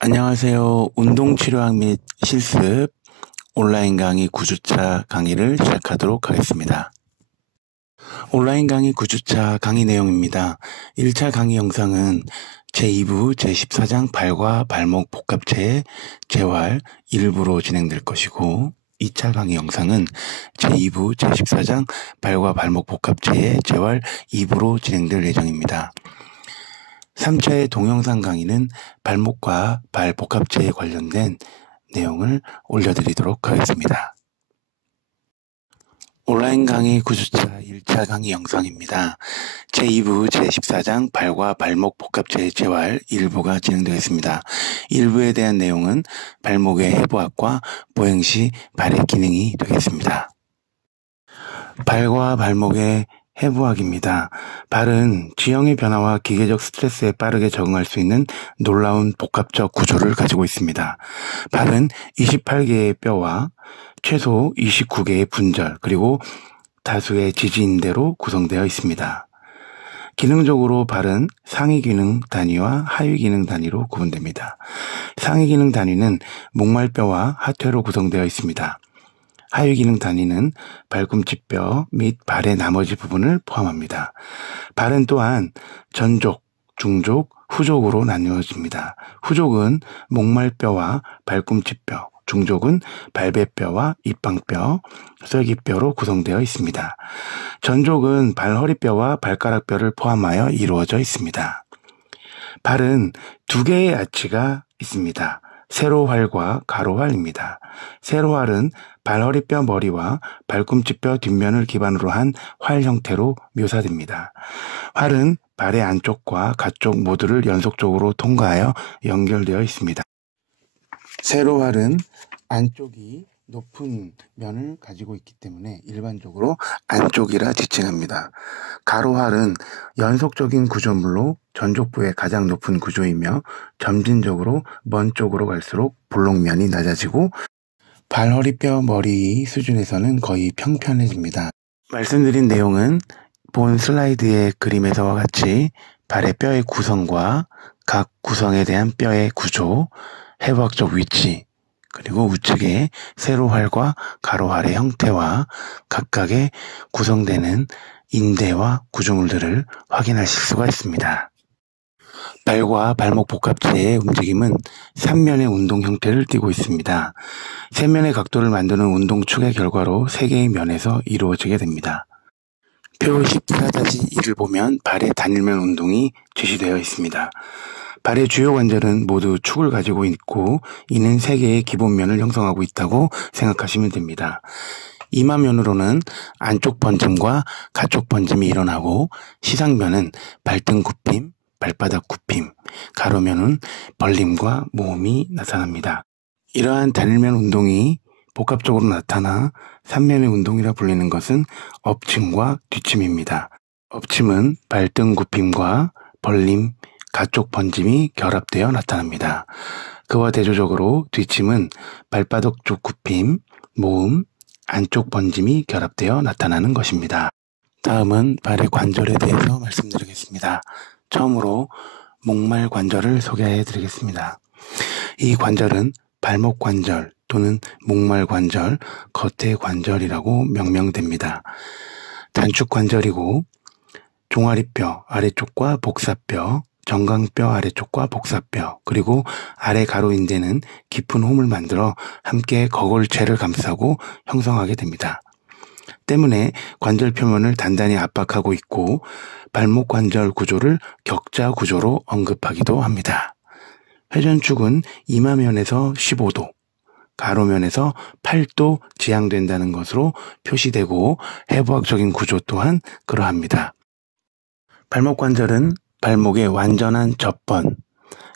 안녕하세요. 운동치료학 및 실습 온라인 강의 9주차 강의를 시작하도록 하겠습니다. 온라인 강의 9주차 강의 내용입니다. 1차 강의 영상은 제2부 제14장 발과 발목 복합체의 재활 일부로 진행될 것이고 2차 강의 영상은 제2부 제14장 발과 발목 복합체의 재활 2부로 진행될 예정입니다. 3차의 동영상 강의는 발목과 발 복합체에 관련된 내용을 올려드리도록 하겠습니다. 온라인 강의 9주차 1차 강의 영상입니다. 제2부 제14장 발과 발목 복합체의 재활 1부가 진행되겠습니다. 1부에 대한 내용은 발목의 해부학과 보행 시 발의 기능이 되겠습니다. 발과 발목의 해부학입니다. 발은 지형의 변화와 기계적 스트레스에 빠르게 적응할 수 있는 놀라운 복합적 구조를 가지고 있습니다. 발은 28개의 뼈와 최소 29개의 분절 그리고 다수의 지지인대로 구성되어 있습니다. 기능적으로 발은 상위 기능 단위와 하위 기능 단위로 구분됩니다. 상위 기능 단위는 목말뼈와 하퇴로 구성되어 있습니다. 하위 기능 단위는 발꿈치뼈 및 발의 나머지 부분을 포함합니다. 발은 또한 전족, 중족, 후족으로 나누어집니다. 후족은 목말뼈와 발꿈치뼈, 중족은 발배뼈와 입방뼈, 쐐기뼈로 구성되어 있습니다. 전족은 발허리뼈와 발가락뼈를 포함하여 이루어져 있습니다. 발은 두 개의 아치가 있습니다. 세로활과 가로활입니다. 세로활은 발허리뼈 머리와 발꿈치뼈 뒷면을 기반으로 한 활 형태로 묘사됩니다. 활은 발의 안쪽과 가쪽 모두를 연속적으로 통과하여 연결되어 있습니다. 세로활은 안쪽이 높은 면을 가지고 있기 때문에 일반적으로 안쪽이라 지칭합니다. 가로활은 연속적인 구조물로 전족부의 가장 높은 구조이며 점진적으로 먼 쪽으로 갈수록 볼록면이 낮아지고 발허리뼈 머리 수준에서는 거의 평편해집니다. 말씀드린 내용은 본 슬라이드의 그림에서와 같이 발의 뼈의 구성과 각 구성에 대한 뼈의 구조, 해부학적 위치, 그리고 우측의 세로활과 가로활의 형태와 각각의 구성되는 인대와 구조물들을 확인하실 수가 있습니다. 발과 발목 복합체의 움직임은 3면의 운동 형태를 띠고 있습니다. 3면의 각도를 만드는 운동축의 결과로 3개의 면에서 이루어지게 됩니다. 표 14-1을 보면 발의 단일면 운동이 제시되어 있습니다. 발의 주요 관절은 모두 축을 가지고 있고 이는 3개의 기본면을 형성하고 있다고 생각하시면 됩니다. 이마면으로는 안쪽 번짐과 가쪽 번짐이 일어나고 시상면은 발등 굽힘, 발바닥 굽힘, 가로면은 벌림과 모음이 나타납니다. 이러한 단일면 운동이 복합적으로 나타나 3면의 운동이라 불리는 것은 엎침과 뒤침입니다. 엎침은 발등 굽힘과 벌림, 가쪽 번짐이 결합되어 나타납니다. 그와 대조적으로 뒤침은 발바닥 쪽 굽힘, 모음, 안쪽 번짐이 결합되어 나타나는 것입니다. 다음은 발의 관절에 대해서 말씀드리겠습니다. 처음으로 목말 관절을 소개해 드리겠습니다. 이 관절은 발목 관절 또는 목말 관절, 겉의 관절이라고 명명됩니다. 단축 관절이고 종아리뼈 아래쪽과 복사뼈, 정강뼈 아래쪽과 복사뼈, 그리고 아래 가로인대는 깊은 홈을 만들어 함께 거골체를 감싸고 형성하게 됩니다. 때문에 관절 표면을 단단히 압박하고 있고 발목 관절 구조를 격자 구조로 언급하기도 합니다. 회전축은 이마면에서 15도, 가로면에서 8도 지향된다는 것으로 표시되고 해부학적인 구조 또한 그러합니다. 발목 관절은 발목의 완전한 접번,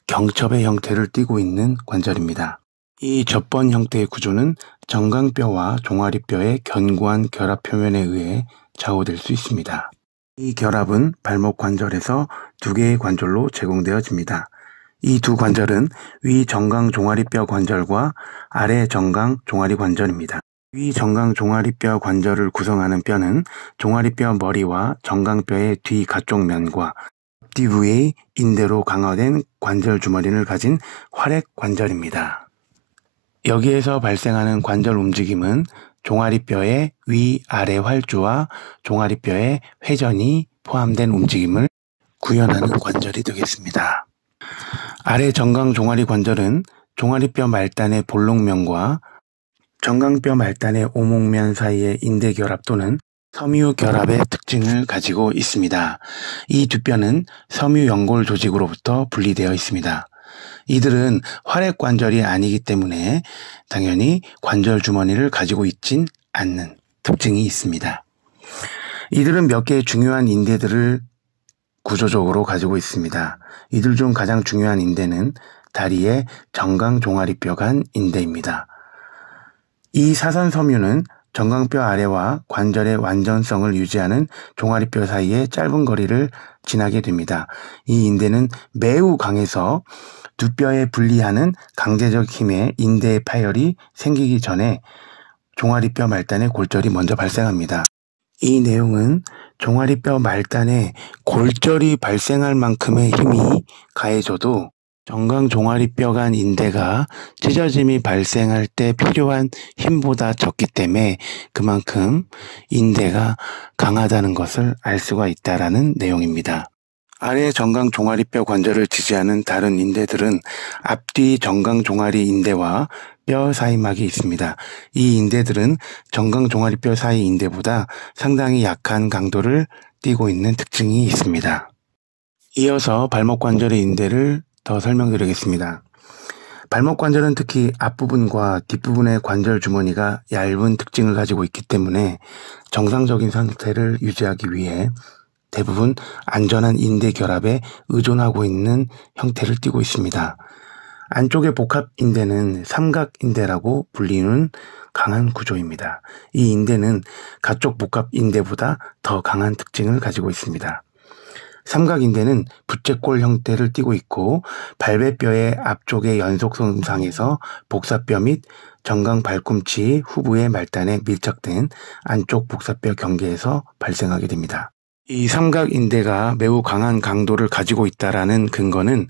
경첩의 형태를 띠고 있는 관절입니다. 이 접번 형태의 구조는 정강뼈와 종아리뼈의 견고한 결합 표면에 의해 좌우될 수 있습니다. 이 결합은 발목 관절에서 2개의 관절로 제공되어집니다. 이 두 관절은 위 정강 종아리뼈 관절과 아래 정강 종아리 관절입니다. 위 정강 종아리뼈 관절을 구성하는 뼈는 종아리뼈 머리와 정강뼈의 뒤 가쪽 면과 앞뒤부의 인대로 강화된 관절 주머니를 가진 활액관절입니다. 여기에서 발생하는 관절 움직임은 종아리뼈의 위아래 활주와 종아리뼈의 회전이 포함된 움직임을 구현하는 관절이 되겠습니다. 아래 정강 종아리 관절은 종아리뼈 말단의 볼록면과 정강뼈 말단의 오목면 사이의 인대 결합 또는 섬유 결합의 특징을 가지고 있습니다. 이 두 뼈는 섬유 연골 조직으로부터 분리되어 있습니다. 이들은 활액관절이 아니기 때문에 당연히 관절 주머니를 가지고 있진 않는 특징이 있습니다. 이들은 몇 개의 중요한 인대들을 구조적으로 가지고 있습니다. 이들 중 가장 중요한 인대는 다리의 정강종아리뼈 간 인대입니다. 이 사선 섬유는 정강뼈 아래와 관절의 완전성을 유지하는 종아리뼈 사이의 짧은 거리를 지나게 됩니다. 이 인대는 매우 강해서 두 뼈에 분리하는 강제적 힘에 인대의 파열이 생기기 전에 종아리뼈 말단의 골절이 먼저 발생합니다. 이 내용은 종아리뼈 말단에 골절이 발생할 만큼의 힘이 가해져도 정강 종아리뼈 간 인대가 찢어짐이 발생할 때 필요한 힘보다 적기 때문에 그만큼 인대가 강하다는 것을 알 수가 있다라는 내용입니다. 아래 정강 종아리뼈 관절을 지지하는 다른 인대들은 앞뒤 정강 종아리 인대와 뼈 사이막이 있습니다. 이 인대들은 정강 종아리뼈 사이 인대보다 상당히 약한 강도를 띠고 있는 특징이 있습니다. 이어서 발목 관절의 인대를 더 설명드리겠습니다. 발목 관절은 특히 앞부분과 뒷부분의 관절 주머니가 얇은 특징을 가지고 있기 때문에 정상적인 상태를 유지하기 위해 대부분 안전한 인대 결합에 의존하고 있는 형태를 띠고 있습니다. 안쪽의 복합인대는 삼각인대라고 불리는 강한 구조입니다. 이 인대는 가쪽 복합인대보다 더 강한 특징을 가지고 있습니다. 삼각인대는 부채꼴 형태를 띠고 있고 발배뼈의 앞쪽의 연속선상에서 복사뼈 및 정강 발꿈치 후부의 말단에 밀착된 안쪽 복사뼈 경계에서 발생하게 됩니다. 이 삼각인대가 매우 강한 강도를 가지고 있다는 근거는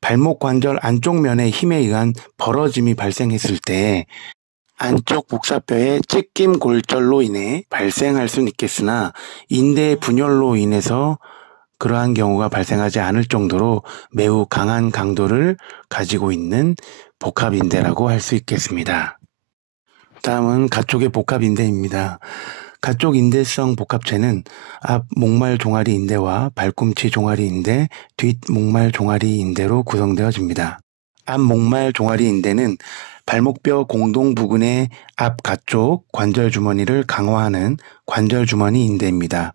발목 관절 안쪽 면의 힘에 의한 벌어짐이 발생했을 때 안쪽 복사뼈의 찢김 골절로 인해 발생할 수는 있겠으나 인대의 분열로 인해서 그러한 경우가 발생하지 않을 정도로 매우 강한 강도를 가지고 있는 복합인대라고 할 수 있겠습니다. 다음은 가쪽의 복합인대입니다. 가쪽 인대성 복합체는 앞 목말 종아리 인대와 발꿈치 종아리 인대, 뒷 목말 종아리 인대로 구성되어집니다. 앞 목말 종아리 인대는 발목뼈 공동 부근의 앞 가쪽 관절 주머니를 강화하는 관절 주머니 인대입니다.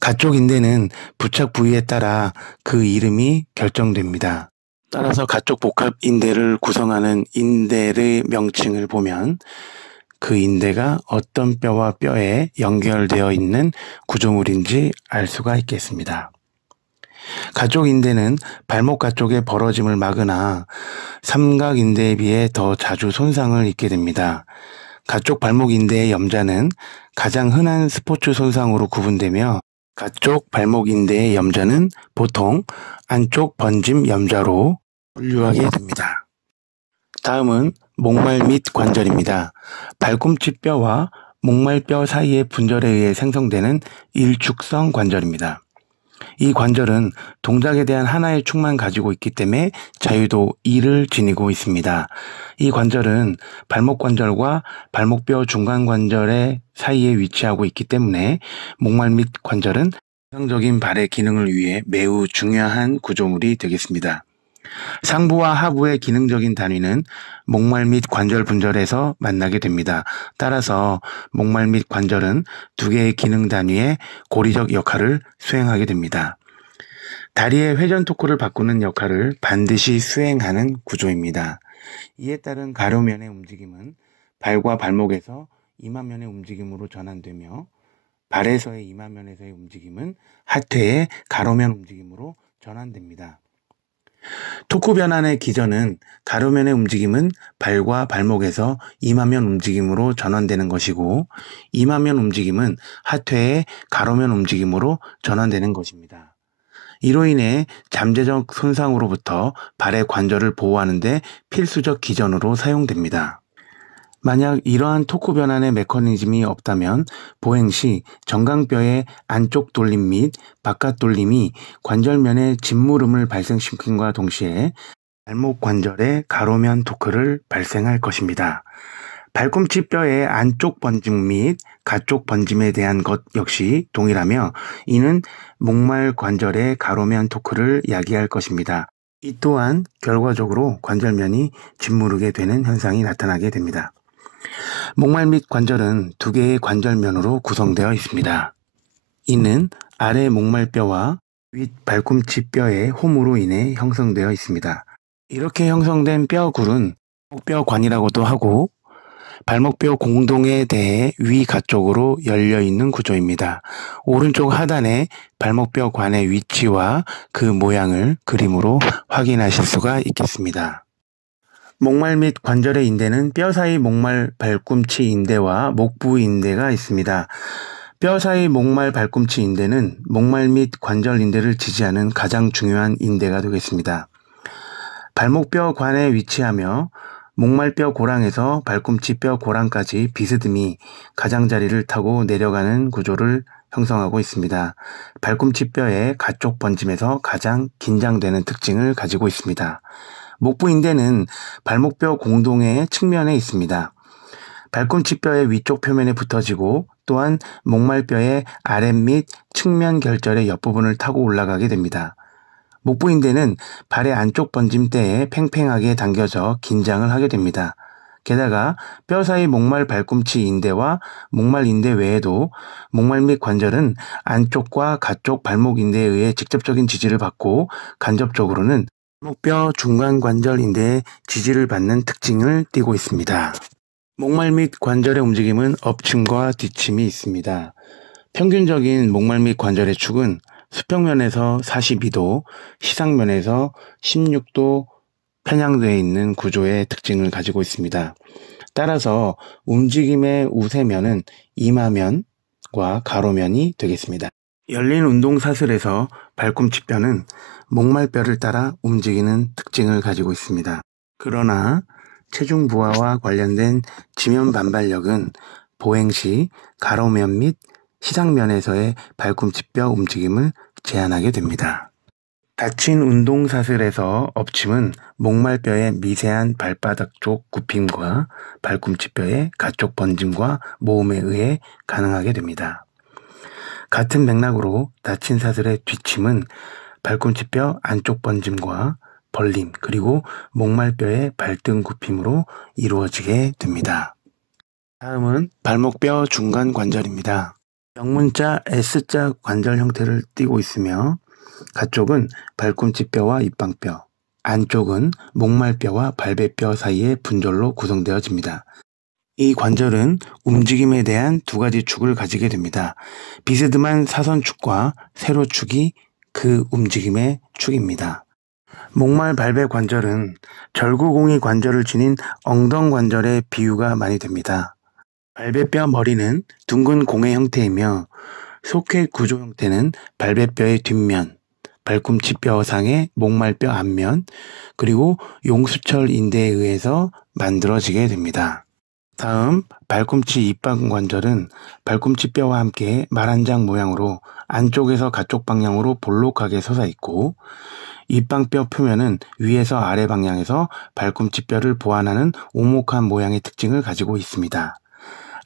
가쪽 인대는 부착 부위에 따라 그 이름이 결정됩니다. 따라서 가쪽 복합 인대를 구성하는 인대의 명칭을 보면 그 인대가 어떤 뼈와 뼈에 연결되어 있는 구조물인지 알 수가 있겠습니다. 가쪽 인대는 발목 가쪽의 벌어짐을 막으나 삼각 인대에 비해 더 자주 손상을 입게 됩니다. 가쪽 발목 인대의 염자는 가장 흔한 스포츠 손상으로 구분되며 가쪽 발목 인대의 염자는 보통 안쪽 번짐 염자로 분류하게 됩니다. 다음은 목말 및 관절입니다. 발꿈치 뼈와 목말뼈 사이의 분절에 의해 생성되는 일축성 관절입니다. 이 관절은 동작에 대한 하나의 축만 가지고 있기 때문에 자유도 2를 지니고 있습니다. 이 관절은 발목 관절과 발목뼈 중간 관절의 사이에 위치하고 있기 때문에 목말 및 관절은 정상적인 발의 기능을 위해 매우 중요한 구조물이 되겠습니다. 상부와 하부의 기능적인 단위는 목말 및 관절 분절에서 만나게 됩니다. 따라서 목말 및 관절은 두 개의 기능 단위의 고리적 역할을 수행하게 됩니다. 다리의 회전 토크를 바꾸는 역할을 반드시 수행하는 구조입니다. 이에 따른 가로면의 움직임은 발과 발목에서 이마면의 움직임으로 전환되며 발에서의 이마면에서의 움직임은 하퇴의 가로면 움직임으로 전환됩니다. 토크 변환의 기전은 가로면의 움직임은 발과 발목에서 이마면 움직임으로 전환되는 것이고 이마면 움직임은 하퇴의 가로면 움직임으로 전환되는 것입니다. 이로 인해 잠재적 손상으로부터 발의 관절을 보호하는 데 필수적 기전으로 사용됩니다. 만약 이러한 토크 변환의 메커니즘이 없다면 보행 시 정강뼈의 안쪽 돌림 및 바깥 돌림이 관절면의 짓무름을 발생시킴과 동시에 발목 관절의 가로면 토크를 발생할 것입니다. 발꿈치 뼈의 안쪽 번짐 및 가쪽 번짐에 대한 것 역시 동일하며 이는 목말 관절의 가로면 토크를 야기할 것입니다. 이 또한 결과적으로 관절면이 짓무르게 되는 현상이 나타나게 됩니다. 목말 및 관절은 두 개의 관절면으로 구성되어 있습니다. 이는 아래 목말뼈와 윗 발꿈치 뼈의 홈으로 인해 형성되어 있습니다. 이렇게 형성된 뼈굴은 발목뼈관이라고도 하고 발목뼈 공동에 대해 위 가쪽으로 열려있는 구조입니다. 오른쪽 하단에 발목뼈관의 위치와 그 모양을 그림으로 확인하실 수가 있겠습니다. 목말 및 관절의 인대는 뼈 사이 목말 발꿈치 인대와 목부 인대가 있습니다. 뼈 사이 목말 발꿈치 인대는 목말 및 관절 인대를 지지하는 가장 중요한 인대가 되겠습니다. 발목뼈 관에 위치하며 목말뼈 고랑에서 발꿈치 뼈 고랑까지 비스듬히 가장자리를 타고 내려가는 구조를 형성하고 있습니다. 발꿈치 뼈의 가쪽 번짐에서 가장 긴장되는 특징을 가지고 있습니다. 목부 인대는 발목뼈 공동의 측면에 있습니다. 발꿈치 뼈의 위쪽 표면에 붙어지고 또한 목말뼈의 아랫 및 측면 결절의 옆부분을 타고 올라가게 됩니다. 목부 인대는 발의 안쪽 번짐대에 팽팽하게 당겨져 긴장을 하게 됩니다. 게다가 뼈 사이 목말 발꿈치 인대와 목말 인대 외에도 목말 및 관절은 안쪽과 가쪽 발목 인대에 의해 직접적인 지지를 받고 간접적으로는 발목뼈 중간 관절 인대의 지지를 받는 특징을 띠고 있습니다. 목말 및 관절의 움직임은 엎침과 뒤침이 있습니다. 평균적인 목말 및 관절의 축은 수평면에서 42도, 시상면에서 16도 편향되어 있는 구조의 특징을 가지고 있습니다. 따라서 움직임의 우세면은 이마면과 가로면이 되겠습니다. 열린 운동사슬에서 발꿈치뼈는 목말뼈를 따라 움직이는 특징을 가지고 있습니다. 그러나 체중 부하와 관련된 지면 반발력은 보행 시 가로면 및 시상면에서의 발꿈치뼈 움직임을 제한하게 됩니다. 닫힌 운동사슬에서 엎침은 목말뼈의 미세한 발바닥 쪽 굽힘과 발꿈치뼈의 가쪽 번짐과 모음에 의해 가능하게 됩니다. 같은 맥락으로 닫힌 사슬의 뒤침은 발꿈치뼈 안쪽 번짐과 벌림 그리고 목말뼈의 발등 굽힘으로 이루어지게 됩니다. 다음은 발목뼈 중간 관절입니다. 영문자 S자 관절 형태를 띠고 있으며 가쪽은 발꿈치뼈와 입방뼈, 안쪽은 목말뼈와 발배뼈 사이의 분절로 구성되어집니다. 이 관절은 움직임에 대한 두 가지 축을 가지게 됩니다. 비스듬한 사선축과 세로축이 그 움직임의 축입니다. 목말 발배 관절은 절구공이 관절을 지닌 엉덩관절의 비유가 많이 됩니다. 발배뼈 머리는 둥근 공의 형태이며 속회 구조 형태는 발배뼈의 뒷면, 발꿈치뼈상의 목말뼈 앞면, 그리고 용수철 인대에 의해서 만들어지게 됩니다. 다음 발꿈치 입방 관절은 발꿈치뼈와 함께 말 한 장 모양으로 안쪽에서 가쪽 방향으로 볼록하게 솟아 있고 입방뼈 표면은 위에서 아래 방향에서 발꿈치뼈를 보완하는 오목한 모양의 특징을 가지고 있습니다.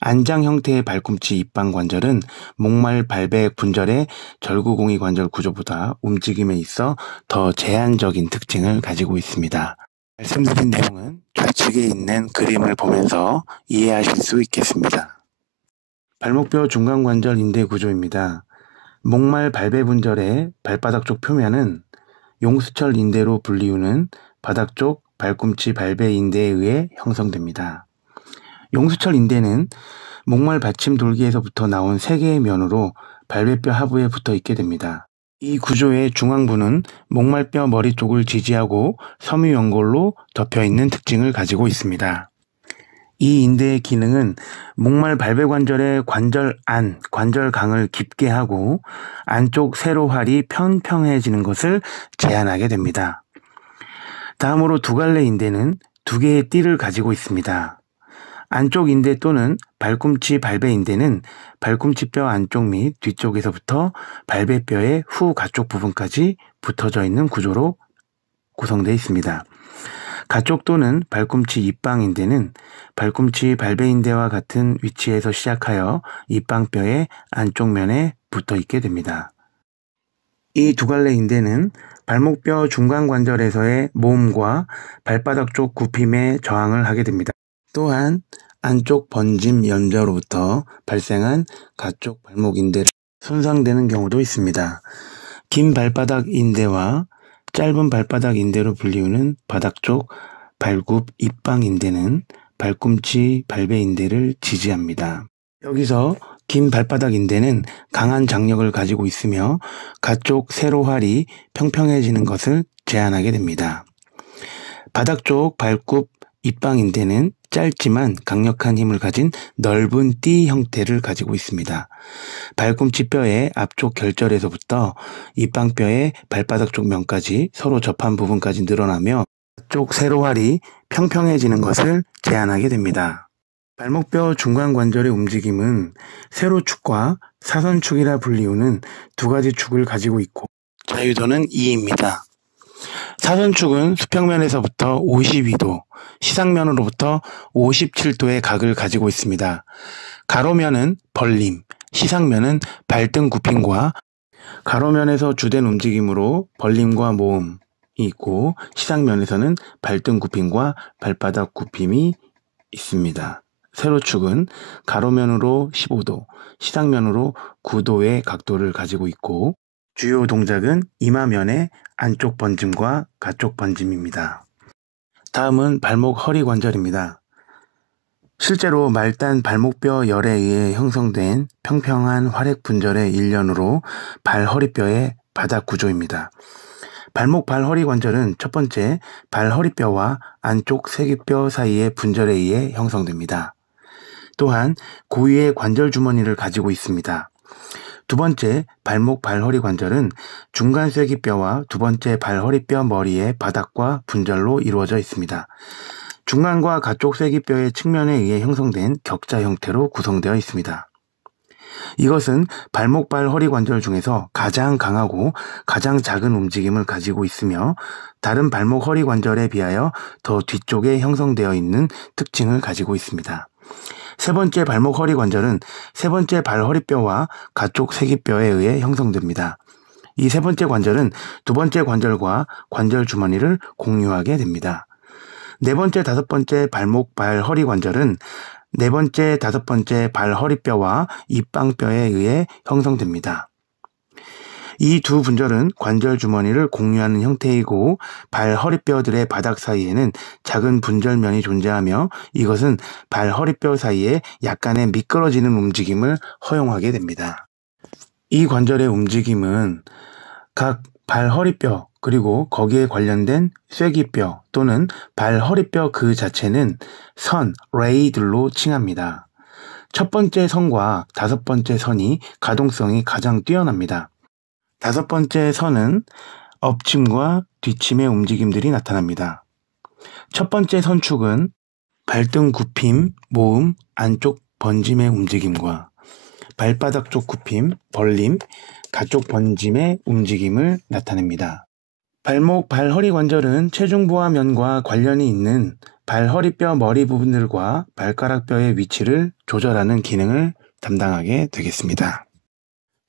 안장 형태의 발꿈치 입방 관절은 목말 발배 분절의 절구공이 관절 구조보다 움직임에 있어 더 제한적인 특징을 가지고 있습니다. 말씀드린 내용은 좌측에 있는 그림을 보면서 이해하실 수 있겠습니다. 발목뼈 중간관절 인대 구조입니다. 목말 발배 분절의 발바닥 쪽 표면은 용수철 인대로 불리우는 바닥 쪽 발꿈치 발배 인대에 의해 형성됩니다. 용수철 인대는 목말 받침 돌기에서부터 나온 세 개의 면으로 발배뼈 하부에 붙어 있게 됩니다. 이 구조의 중앙부는 목말뼈 머리 쪽을 지지하고 섬유연골로 덮여 있는 특징을 가지고 있습니다. 이 인대의 기능은 목말 발배관절의 관절 안, 관절강을 깊게 하고 안쪽 세로활이 평평해지는 것을 제한하게 됩니다. 다음으로 두 갈래 인대는 두 개의 띠를 가지고 있습니다. 안쪽 인대 또는 발꿈치 발배 인대는 발꿈치뼈 안쪽 및 뒤쪽에서부터 발배뼈의 후 가쪽 부분까지 붙어져 있는 구조로 구성되어 있습니다. 가쪽 또는 발꿈치 입방인대는 발꿈치 발배인대와 같은 위치에서 시작하여 입방뼈의 안쪽 면에 붙어 있게 됩니다. 이 두 갈래 인대는 발목뼈 중간관절에서의 모음과 발바닥 쪽 굽힘에 저항을 하게 됩니다. 또한 안쪽 번짐 연좌로부터 발생한 가쪽 발목 인대를 손상되는 경우도 있습니다. 긴 발바닥 인대와 짧은 발바닥 인대로 불리우는 바닥 쪽 발굽 입방 인대는 발꿈치 발배 인대를 지지합니다. 여기서 긴 발바닥 인대는 강한 장력을 가지고 있으며 가쪽 세로활이 평평해지는 것을 제한하게 됩니다. 바닥 쪽 발굽 입방 인대는 짧지만 강력한 힘을 가진 넓은 띠 형태를 가지고 있습니다. 발꿈치 뼈의 앞쪽 결절에서부터 입방뼈의 발바닥 쪽 면까지 서로 접한 부분까지 늘어나며 쪽 세로활이 평평해지는 것을 제한하게 됩니다. 발목뼈 중간관절의 움직임은 세로축과 사선축이라 불리우는 두 가지 축을 가지고 있고 자유도는 2입니다. 사선축은 수평면에서부터 52도, 시상면으로부터 57도의 각을 가지고 있습니다. 가로면은 벌림, 시상면은 발등 굽힘과 가로면에서 주된 움직임으로 벌림과 모음이 있고 시상면에서는 발등 굽힘과 발바닥 굽힘이 있습니다. 세로축은 가로면으로 15도, 시상면으로 9도의 각도를 가지고 있고 주요 동작은 이마면의 안쪽 번짐과 가쪽 번짐입니다. 다음은 발목 허리 관절입니다. 실제로 말단 발목뼈 열에 의해 형성된 평평한 활액 분절의 일련으로 발허리뼈의 바닥 구조입니다. 발목 발허리 관절은 첫 번째 발허리뼈와 안쪽 세기뼈 사이의 분절에 의해 형성됩니다. 또한 고유의 관절 주머니를 가지고 있습니다. 두 번째 발목 발허리 관절은 중간 쇠기뼈와 두 번째 발허리뼈 머리의 바닥과 분절로 이루어져 있습니다. 중간과 가쪽 쇠기뼈의 측면에 의해 형성된 격자 형태로 구성되어 있습니다. 이것은 발목 발허리 관절 중에서 가장 강하고 가장 작은 움직임을 가지고 있으며 다른 발목 허리 관절에 비하여 더 뒤쪽에 형성되어 있는 특징을 가지고 있습니다. 세 번째 발목 허리 관절은 세 번째 발허리뼈와 가쪽 세기뼈에 의해 형성됩니다. 이 세 번째 관절은 두 번째 관절과 관절 주머니를 공유하게 됩니다. 네 번째, 다섯 번째 발목 발허리 관절은 네 번째, 다섯 번째 발허리뼈와 입방뼈에 의해 형성됩니다. 이 두 분절은 관절 주머니를 공유하는 형태이고 발허리뼈들의 바닥 사이에는 작은 분절면이 존재하며 이것은 발허리뼈 사이에 약간의 미끄러지는 움직임을 허용하게 됩니다. 이 관절의 움직임은 각 발허리뼈 그리고 거기에 관련된 쇠기뼈 또는 발허리뼈 그 자체는 선, 레이들로 칭합니다. 첫 번째 선과 다섯 번째 선이 가동성이 가장 뛰어납니다. 다섯 번째 선은 엎침과 뒷침의 움직임들이 나타납니다. 첫 번째 선축은 발등 굽힘, 모음, 안쪽 번짐의 움직임과 발바닥 쪽 굽힘, 벌림, 가쪽 번짐의 움직임을 나타냅니다. 발목 발허리 관절은 체중부와 면과 관련이 있는 발허리뼈 머리 부분들과 발가락뼈의 위치를 조절하는 기능을 담당하게 되겠습니다.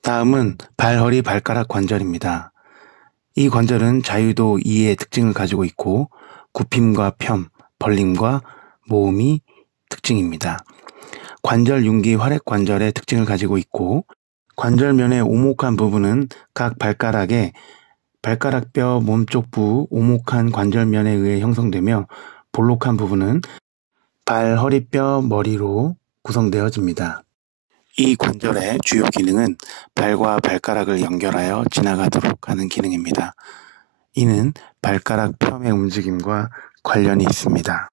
다음은 발허리 발가락 관절입니다. 이 관절은 자유도 2의 특징을 가지고 있고 굽힘과 펴, 벌림과 모음이 특징입니다. 관절 융기 활액 관절의 특징을 가지고 있고 관절면의 오목한 부분은 각 발가락의 발가락뼈 몸쪽 부 오목한 관절면에 의해 형성되며 볼록한 부분은 발허리뼈 머리로 구성되어집니다. 이 관절의 주요 기능은 발과 발가락을 연결하여 지나가도록 하는 기능입니다. 이는 발가락 펴의 움직임과 관련이 있습니다.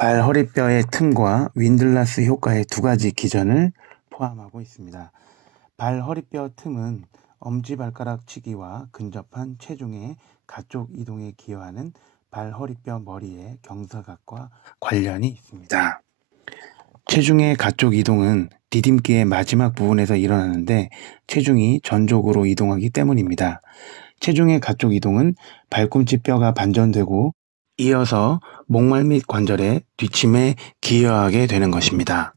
발 허리뼈의 틈과 윈들라스 효과의 두 가지 기전을 포함하고 있습니다. 발 허리뼈 틈은 엄지발가락 치기와 근접한 체중의 가쪽 이동에 기여하는 발 허리뼈 머리의 경사각과 관련이 있습니다. 체중의 가쪽 이동은 디딤기의 마지막 부분에서 일어나는데 체중이 전족으로 이동하기 때문입니다. 체중의 가쪽 이동은 발꿈치 뼈가 반전되고 이어서 목말 및 관절의 뒷침에 기여하게 되는 것입니다.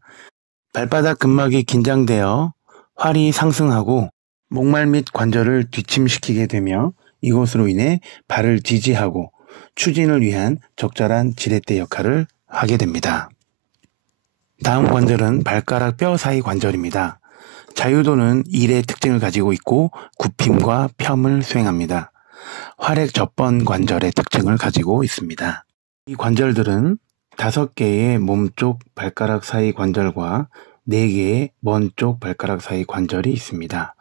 발바닥 근막이 긴장되어 활이 상승하고 목말 및 관절을 뒷침시키게 되며 이것으로 인해 발을 지지하고 추진을 위한 적절한 지렛대 역할을 하게 됩니다. 다음 관절은 발가락 뼈 사이 관절입니다. 자유도는 일의 특징을 가지고 있고 굽힘과 펴을 수행합니다. 활액 접번 관절의 특징을 가지고 있습니다. 이 관절들은 5개의 몸쪽 발가락 사이 관절과 4개의 먼 쪽 발가락 사이 관절이 있습니다.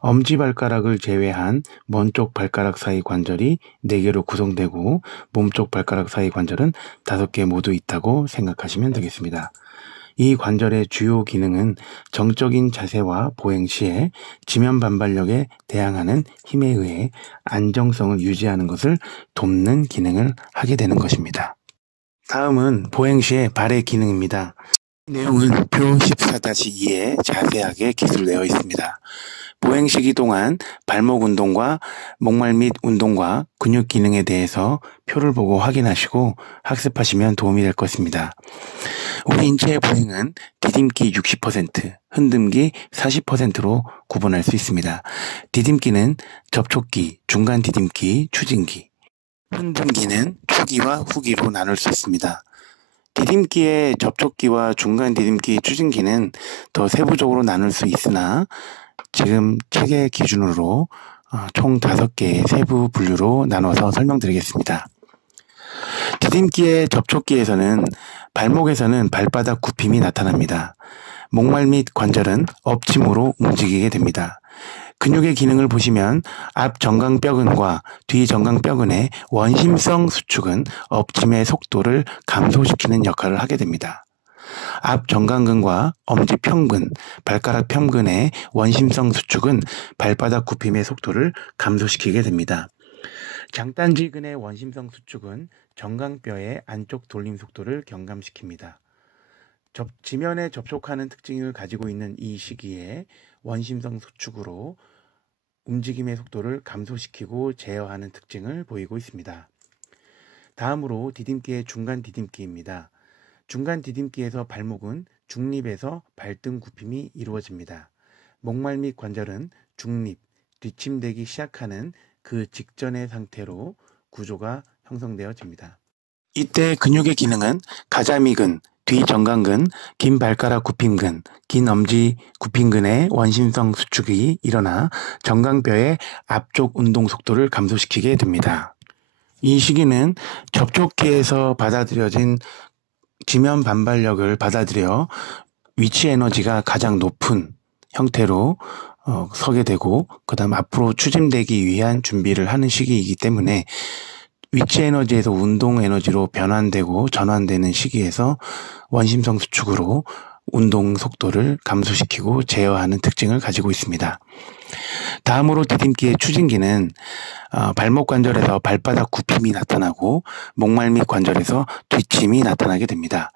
엄지발가락을 제외한 먼 쪽 발가락 사이 관절이 4개로 구성되고 몸쪽 발가락 사이 관절은 5개 모두 있다고 생각하시면 되겠습니다. 이 관절의 주요 기능은 정적인 자세와 보행 시에 지면 반발력에 대항하는 힘에 의해 안정성을 유지하는 것을 돕는 기능을 하게 되는 것입니다. 다음은 보행 시의 발의 기능입니다. 내용은 표 14-2에 자세하게 기술되어 있습니다. 보행 시기 동안 발목 운동과 목말 및 운동과 근육 기능에 대해서 표를 보고 확인하시고 학습하시면 도움이 될 것입니다. 우리 인체의 보행은 디딤기 60%, 흔듦기 40%로 구분할 수 있습니다. 디딤기는 접촉기, 중간 디딤기, 추진기, 흔듦기는 초기와 후기로 나눌 수 있습니다. 디딤기의 접촉기와 중간 디딤기, 추진기는 더 세부적으로 나눌 수 있으나 지금 책의 기준으로 총 5개의 세부 분류로 나눠서 설명드리겠습니다. 디딤기의 접촉기에서는 발목에서는 발바닥 굽힘이 나타납니다. 목말 및 관절은 엎침으로 움직이게 됩니다. 근육의 기능을 보시면 앞 정강뼈근과 뒤 정강뼈근의 원심성 수축은 엎침의 속도를 감소시키는 역할을 하게 됩니다. 앞 정강근과 엄지 평근, 발가락 평근의 원심성 수축은 발바닥 굽힘의 속도를 감소시키게 됩니다. 장단지근의 원심성 수축은 정강뼈의 안쪽 돌림 속도를 경감시킵니다. 지면에 접촉하는 특징을 가지고 있는 이 시기에 원심성 수축으로 움직임의 속도를 감소시키고 제어하는 특징을 보이고 있습니다. 다음으로 디딤기의 중간 디딤기입니다. 중간 디딤기에서 발목은 중립에서 발등 굽힘이 이루어집니다. 목말 및 관절은 중립, 뒷침되기 시작하는 그 직전의 상태로 구조가 형성되어집니다. 이때 근육의 기능은 가자미근, 뒤정강근, 긴 발가락 굽힘근, 긴 엄지 굽힘근의 원심성 수축이 일어나 정강뼈의 앞쪽 운동 속도를 감소시키게 됩니다. 이 시기는 접촉기에서 받아들여진 지면 반발력을 받아들여 위치 에너지가 가장 높은 형태로 서게 되고 그 다음 앞으로 추진되기 위한 준비를 하는 시기이기 때문에 위치 에너지에서 운동 에너지로 변환되고 전환되는 시기에서 원심성 수축으로 운동 속도를 감소시키고 제어하는 특징을 가지고 있습니다. 다음으로 디딤기의 추진기는 발목 관절에서 발바닥 굽힘이 나타나고 목말 및 관절에서 뒷침이 나타나게 됩니다.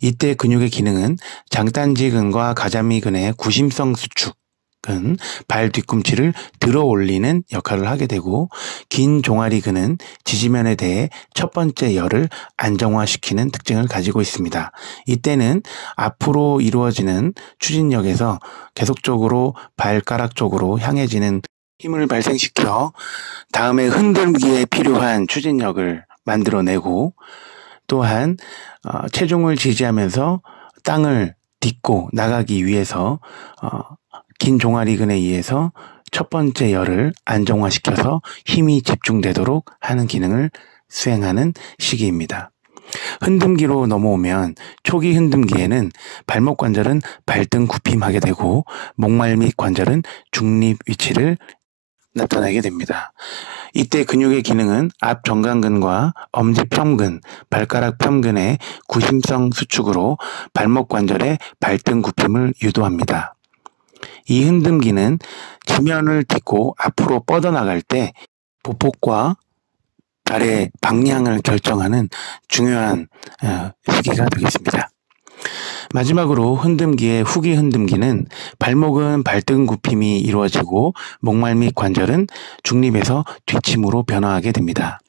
이때 근육의 기능은 장단지근과 가자미근의 구심성 수축은 발 뒤꿈치를 들어 올리는 역할을 하게 되고 긴 종아리근은 지지면에 대해 첫 번째 열을 안정화시키는 특징을 가지고 있습니다. 이때는 앞으로 이루어지는 추진력에서 계속적으로 발가락 쪽으로 향해지는 힘을 발생시켜 다음에 흔들기에 필요한 추진력을 만들어내고 또한 체중을 지지하면서 땅을 딛고 나가기 위해서 긴 종아리근에 의해서 첫 번째 열을 안정화시켜서 힘이 집중되도록 하는 기능을 수행하는 시기입니다. 흔듦기로 넘어오면 초기 흔듦기에는 발목 관절은 발등 굽힘하게 되고 목말 및 관절은 중립 위치를 나타나게 됩니다. 이때 근육의 기능은 앞 정강근과 엄지 편근, 발가락 편근의 구심성 수축으로 발목 관절의 발등 굽힘을 유도합니다. 이 흔듦기는 지면을 딛고 앞으로 뻗어나갈 때 보폭과 발의 방향을 결정하는 중요한 시기가 되겠습니다. 마지막으로 흔듦기의 후기 흔듦기는 발목은 발등 굽힘이 이루어지고 목말 및 관절은 중립에서 뒷침으로 변화하게 됩니다.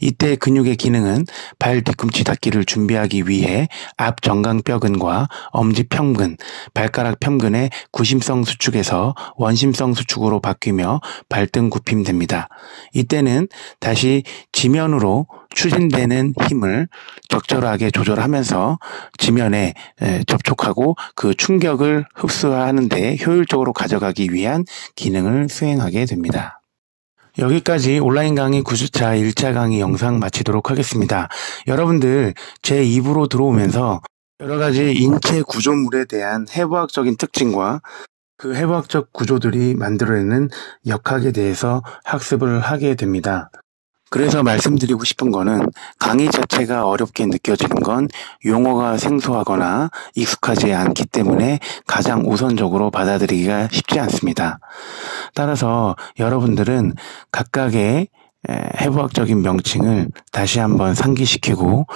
이때 근육의 기능은 발 뒤꿈치 닿기를 준비하기 위해 앞 정강뼈근과 엄지 편근, 발가락 편근의 구심성 수축에서 원심성 수축으로 바뀌며 발등 굽힘됩니다. 이때는 다시 지면으로 추진되는 힘을 적절하게 조절하면서 지면에 접촉하고 그 충격을 흡수하는 데 효율적으로 가져가기 위한 기능을 수행하게 됩니다. 여기까지 온라인 강의 9주차 1차 강의 영상 마치도록 하겠습니다. 여러분들 제 2부로 들어오면서 여러 가지 인체 구조물에 대한 해부학적인 특징과 그 해부학적 구조들이 만들어내는 역학에 대해서 학습을 하게 됩니다. 그래서 말씀드리고 싶은 거는 강의 자체가 어렵게 느껴지는 건 용어가 생소하거나 익숙하지 않기 때문에 가장 우선적으로 받아들이기가 쉽지 않습니다. 따라서 여러분들은 각각의 해부학적인 명칭을 다시 한번 상기시키고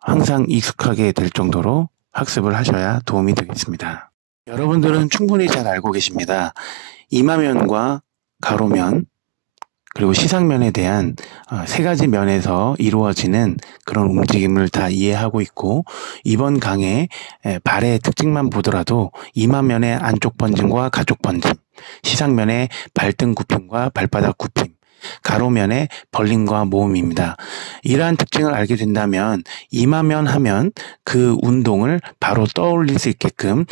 항상 익숙하게 될 정도로 학습을 하셔야 도움이 되겠습니다. 여러분들은 충분히 잘 알고 계십니다. 이마면과 가로면 그리고 시상면에 대한 세 가지 면에서 이루어지는 그런 움직임을 다 이해하고 있고, 이번 강의 발의 특징만 보더라도 이마면의 안쪽 번짐과 가쪽 번짐, 시상면의 발등 굽힘과 발바닥 굽힘, 가로면의 벌림과 모음입니다. 이러한 특징을 알게 된다면 이마면 하면 그 운동을 바로 떠올릴 수 있게끔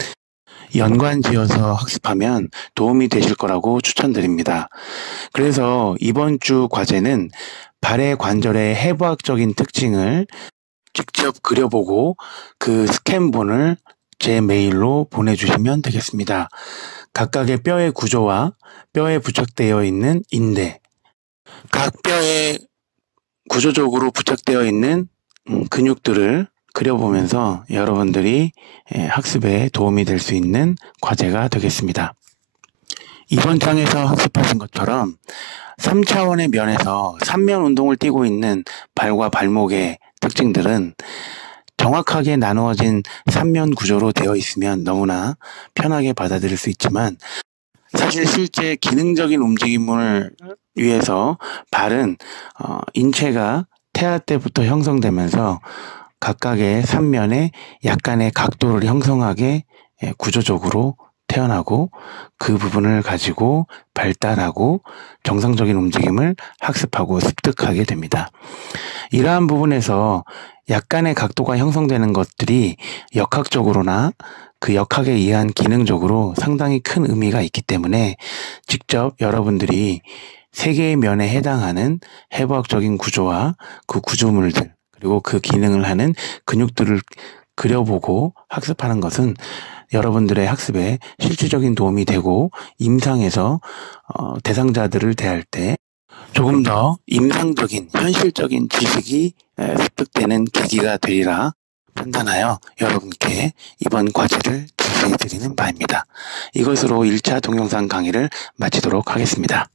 연관지어서 학습하면 도움이 되실 거라고 추천드립니다. 그래서 이번 주 과제는 발의 관절의 해부학적인 특징을 직접 그려보고 그 스캔본을 제 메일로 보내주시면 되겠습니다. 각각의 뼈의 구조와 뼈에 부착되어 있는 인대, 각 뼈에 구조적으로 부착되어 있는 근육들을 그려보면서 여러분들이 학습에 도움이 될 수 있는 과제가 되겠습니다. 이번 장에서 학습하신 것처럼 3차원의 면에서 3면 운동을 띄고 있는 발과 발목의 특징들은 정확하게 나누어진 3면 구조로 되어 있으면 너무나 편하게 받아들일 수 있지만, 사실 실제 기능적인 움직임을 위해서 발은 인체가 태아 때부터 형성되면서 각각의 3면에 약간의 각도를 형성하게 구조적으로 태어나고, 그 부분을 가지고 발달하고 정상적인 움직임을 학습하고 습득하게 됩니다. 이러한 부분에서 약간의 각도가 형성되는 것들이 역학적으로나 그 역학에 의한 기능적으로 상당히 큰 의미가 있기 때문에 직접 여러분들이 세 개의 면에 해당하는 해부학적인 구조와 그 구조물들, 그리고 그 기능을 하는 근육들을 그려보고 학습하는 것은 여러분들의 학습에 실질적인 도움이 되고, 임상에서 대상자들을 대할 때 조금 더 임상적인 현실적인 지식이 습득되는 계기가 되리라 판단하여 여러분께 이번 과제를 지시해 드리는 바입니다. 이것으로 1차 동영상 강의를 마치도록 하겠습니다.